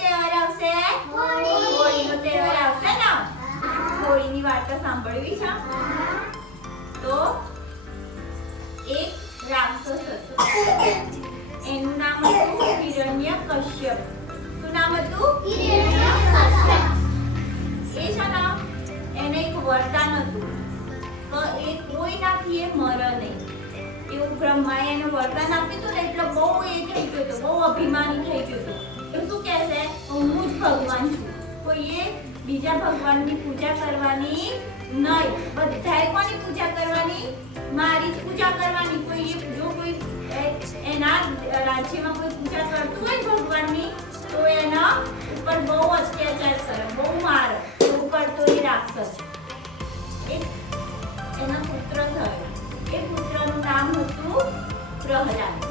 તહેવાર આવશે? હોળીનો તહેવાર આવશે ને? હોળીની વાર્તા સાંભળવી છે? તો એક રાક્ષસ હતો એનું નામ હતું હિરણ્ય કશ્યપ. શું નામ હતું? હિરણ્ય કશ્યપ. એ છે એને એક વરદાન હતું. તો એ કોઈનાથી એ મરે નહીં. એવું બ્રહ્માએ એને વરદાન આપ્યું હતું ને એટલે બહુ એ થઈ ગયો હતો બહુ અભિમાની થઈ ગયો હતો. એ શું કહેશે હું જ ભગવાન છું. કોઈએ બીજા ભગવાનની પૂજા કરવાની નહીં. બધાએ કોની પૂજા કરવાની? મારી જ પૂજા કરવાની. કોઈ જો કોઈ એના રાજ્યમાં કોઈ પૂજા કરતું હોય ભગવાનની, તો એના ઉપર બહુ અત્યાચાર કરે. બહુ માર. એવું કરતો એ રાક્ષસ. એના પુત્ર થયો. એ પુત્રનું નામ હતું પ્રહલાદ.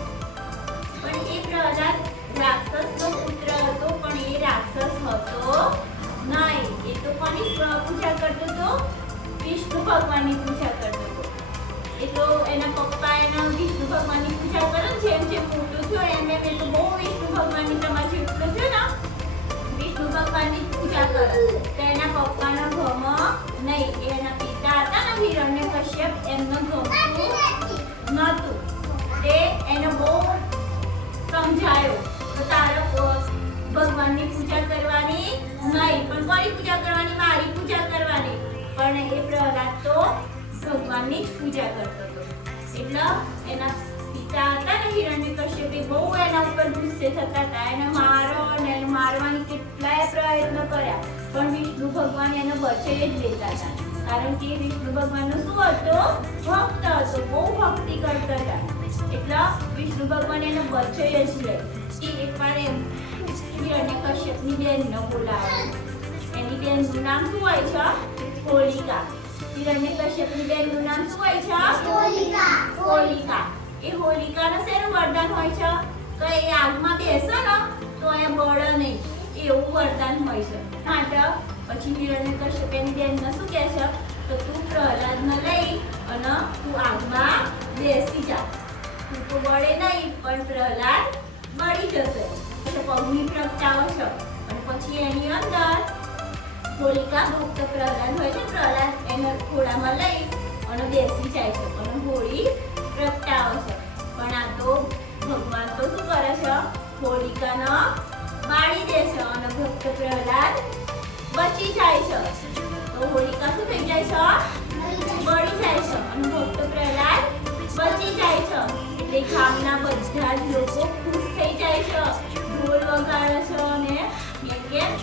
એ તો બહુ વિષ્ણુ ભગવાનની તમારે થયો ને, વિષ્ણુ ભગવાનની પૂજા કરો. તો એના પપ્પાના ભમ નહીં, એના પિતા હતા ને હિરણ્ય કશ્યપ, એમનો ભમ નહોતું. તે એને બહુ સમજાયો તો તારો ભગવાનની પૂજા કરવાની નહીં, પણ કોની પૂજા કરવાની? મારી પૂજા કરવાની. પણ એ પ્રહલાદ તો ભગવાનની જ પૂજા કરતો હતો. એટલે એના પિતા હતા ને એ બહુ એના ઉપર ગુસ્સે થતા હતા. એને મારો અને એને મારવાની કેટલાય પ્રયત્ન કર્યા. પણ વિષ્ણુ ભગવાન એને બચે જ લેતા હતા. કારણ કે વિષ્ણુ ભગવાનનો શું હતો? ભક્ત હતો. બહુ ભક્તિ કરતા હતા. એટલા વિષ્ણુ ભગવાન એને બચે જ લે. એ એકવાર એમ હિરણ્યકશ્યપની ન બોલાવે. એની બેનનું નામ શું હોય છે? હોલિકા હિરણ્યકશ્યપની બેનનું નામ શું હોય છે? હોલિકા એ હોલિકાનું શેનું વરદાન હોય છે? તો એ આગમાં બેસે ને, તો એ બળે નહીં. એવું વરદાન હોય છે. માટે પછી હિરણ્યકશ્યપ એની બેનને શું કહે છે? તો તું પ્રહલાદને લઈ અને તું આગમાં બેસી જા. તું તો બળે નહીં, પણ પ્રહલાદ બળી જશે. એટલે પગની પ્રગટાવો છે. અને પછી એની અંદર હોલિકા ભક્ત પ્રહલાદ હોય છે. પ્રહલાદ એને ખોળામાં લઈ અને બેસી જાય છે. અને હોળી હોલિકાને બાળી દે અને ભક્ત પ્રહલાદ બચી જાય છે. તો હોલિકા શું થઈ જાય છે? બળી જાય છે અને ભક્ત પ્રહલાદ બચી જાય છે. એટલે ગામના બધા જ લોકો ખુશ થઈ જાય છે. ઢોલ વગાડે છે અને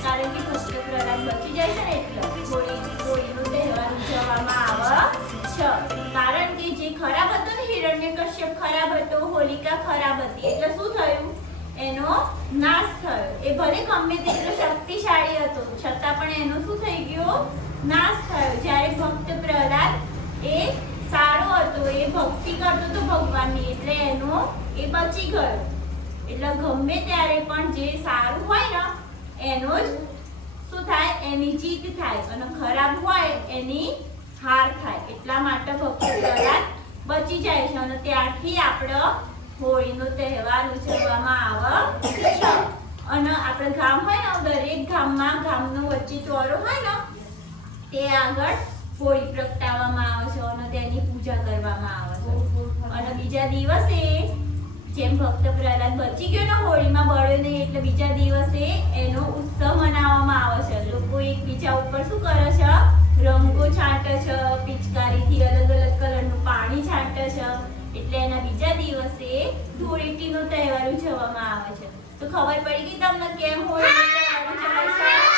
કારણ કે ભક્ત પ્રહલાદ બચી જાય છે ને એટલે હોળી, હોળીનો તહેવાર ઉજવવામાં આવે છે. કારણ કે જે ખરાબ હતો ને હિરણ્યકશ્યપ ખરાબ હતો, હોલિકા ખરાબ હતી. એટલે શું થયું? નાશ થયો એ ભલે ગમે તેટલો શક્તિશાળી હતો. છતાં પણ એનો શું થઈ ગયો? નાશ થયો જ્યારે ભક્ત પ્રહલાદ એ સારો હતો, એ ભક્તિ કરતો હતો ભગવાનની, એટલે એનો એ બચી ગયો. એટલે ગમે ત્યારે પણ જે સારું હોય ને, એનો જ શું થાય? એની જીત થાય. અને ખરાબ હોય, એની હાર થાય. એટલા માટે ભક્ત પ્રહલાદ બચી જાય છે. અને ત્યારથી આપણે હોળીનો તહેવાર ઉજવવામાં આવે. છે અને આપણે ગામ હોય ને દરેક ગામમાં, ગામનો વચ્ચે ચોરો હોય ને, તે આગળ હોળી પ્રગટાવવામાં આવે છે અને તેની પૂજા કરવામાં આવે છે. અને બીજા દિવસે જેમ ભક્ત પ્રહલાદ બચી ગયો ને હોળીમાં બળ્યો નહીં, એટલે બીજા દિવસે એનો ઉત્સવ મનાવવામાં આવે છે. લોકો એકબીજા ઉપર શું કરે છે રંગો છાંટે છે પિચકારીથી અલગ અલગ કલરનું પાણી છાંટે છે એટલે એના બીજા દિવસે ધૂળેટીનો તહેવાર ઉજવવામાં આવે છે. તો ખબર પડી ગઈ તમને કેમ છે